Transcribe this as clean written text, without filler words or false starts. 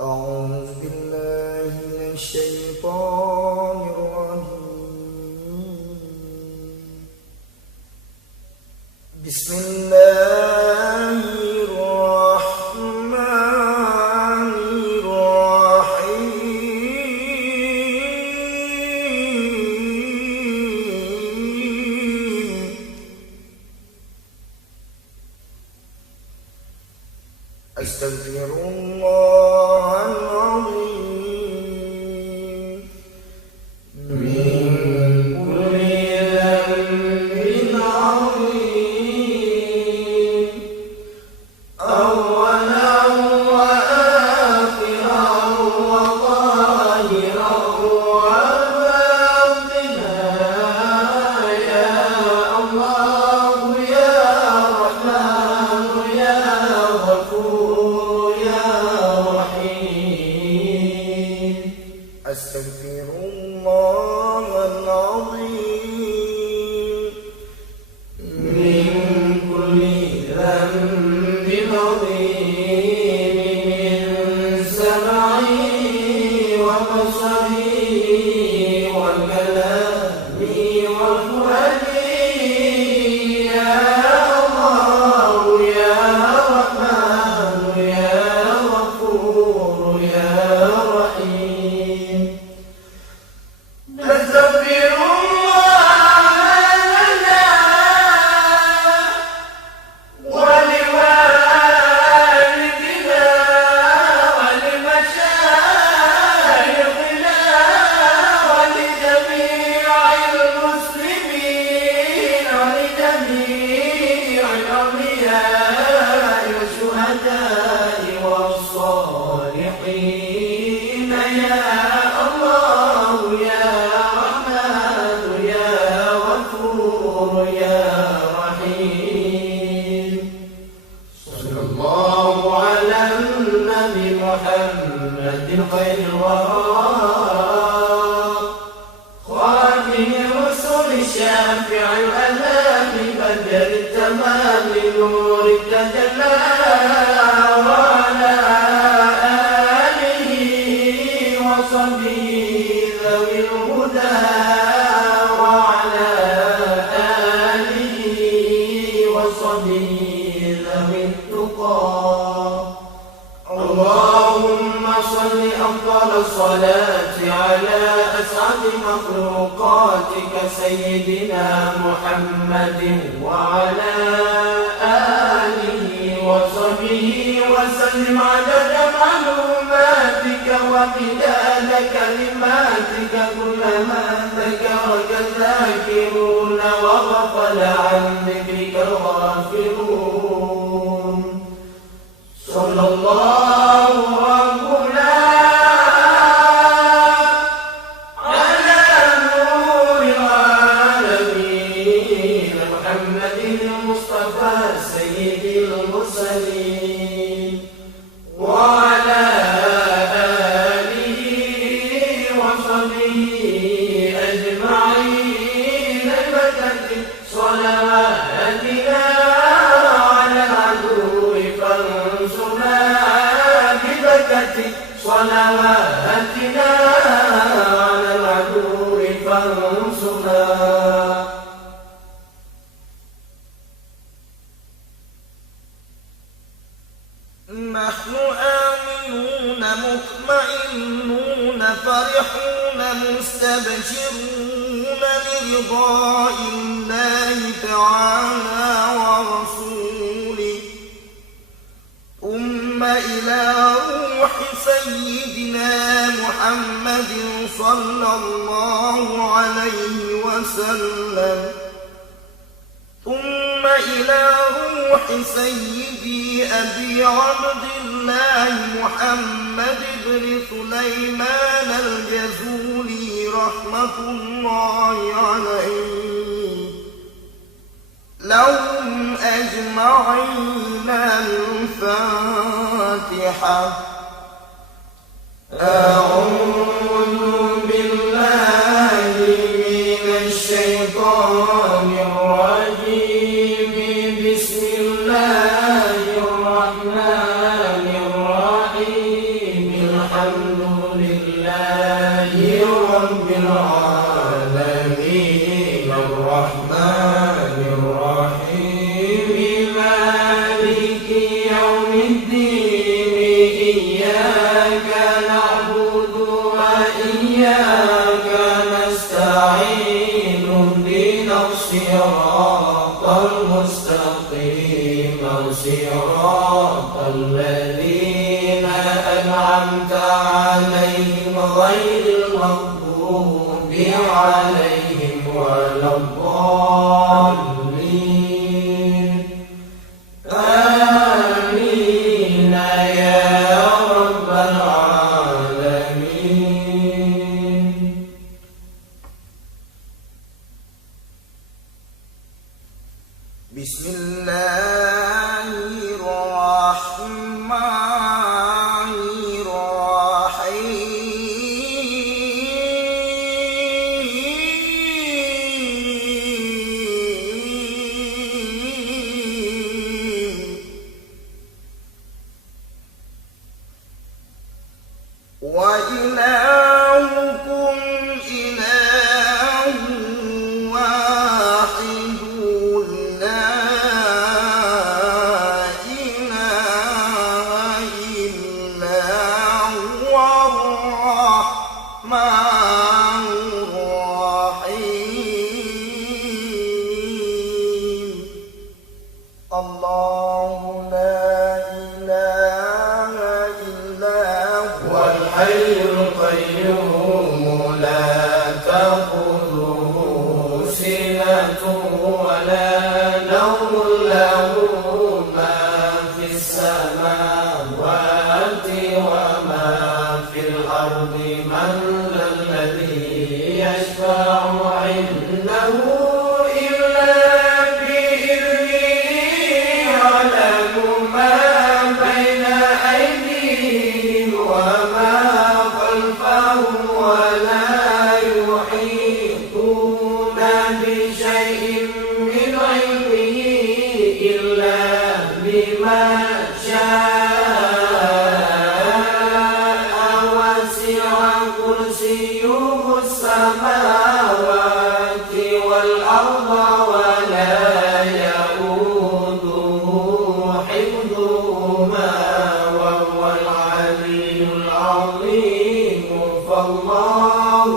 أعوذ بالله من الشيطان الرجيم. بسم الله الرحمن الرحيم. أستغفر الله العظيم من كل ذنب عظيم، أولا وآخرا وظاهرا وباطنا، يا الله يا رحمن يا غفور يا رحيم. أستغفر الله العظيم من كل ذنب عظيم، من سمعي وبصري وكلامي وفؤادي، يا الله يا رحمن يا غفور يا رحيم. نستغفر الله لنا ولوالدنا ولمشايخنا ولجميع المسلمين ولجميع الأولياء والشهداء والصالحين، يا الله يا رحمن يا غفور يا رحيم. صلى الله على النبي محمد خير الورى، خاتم الرسل الشافع الأنام، بدر التمام نور التجلى، وعلى آله وصحبه ذوي الهدى، وعلى آله وصحبه ذوي التقى. اللهم صل أفضل الصلاة على أسعد مخلوقاتك سيدنا محمد، وعلى آله وصحبه وسلم عدد معلوماتك ومداد كلماتك، كلما ذكرك الذاكرون وغفل عن ذكرك الغافلون. صلى الله ربنا على نور العالمين محمد المصطفى سيد المرسلين، وعلى آله وصحبه أجمعين، البتة صلواتنا على العدو فانصرنا، ببكة صلواتنا على العدو فانصرنا. نحن آمنون مطمئنون فرحون مستبشرون لرضاء الله تعالى ورسوله، ثم إلى روح سيدنا محمد صلى الله عليه وسلم، ثم إلى روح سيدي أبي عبد الله محمد بن سليمان الجزولي رحمة الله عليه، لهم أجمعين الفاتحة. أعوذ بالله من الشيطان الرجيم، بسم الله الرحمن الرحيم. رب العالمين الرحمن الرحيم مالك يوم الدين إياك نعبد وإياك نستعين اهدنا الصراط المستقيم صراط الذين أنعمت عليهم غير المغضوب عليهم ولا الضالين آمين يا رب العالمين. بسم الله الرحمن الرحيم. وإلهكم إله واحد لا إله إلا هو الرحمن الرحيم. الله لا إله إلا هو الحي القيوم لا تأخذه سنة ولا نوم له ما في السماوات وما في الأرض من ذا الذي يشفع عنده إلا بإذنه يعلم ما بين أيديهم وما خلفهم ولا يحيطون بشيء من علمه إلا بما شاء وسع كرسيه السماوات والأرض ولا يؤوده حفظهما وهو العلي العظيم. فالله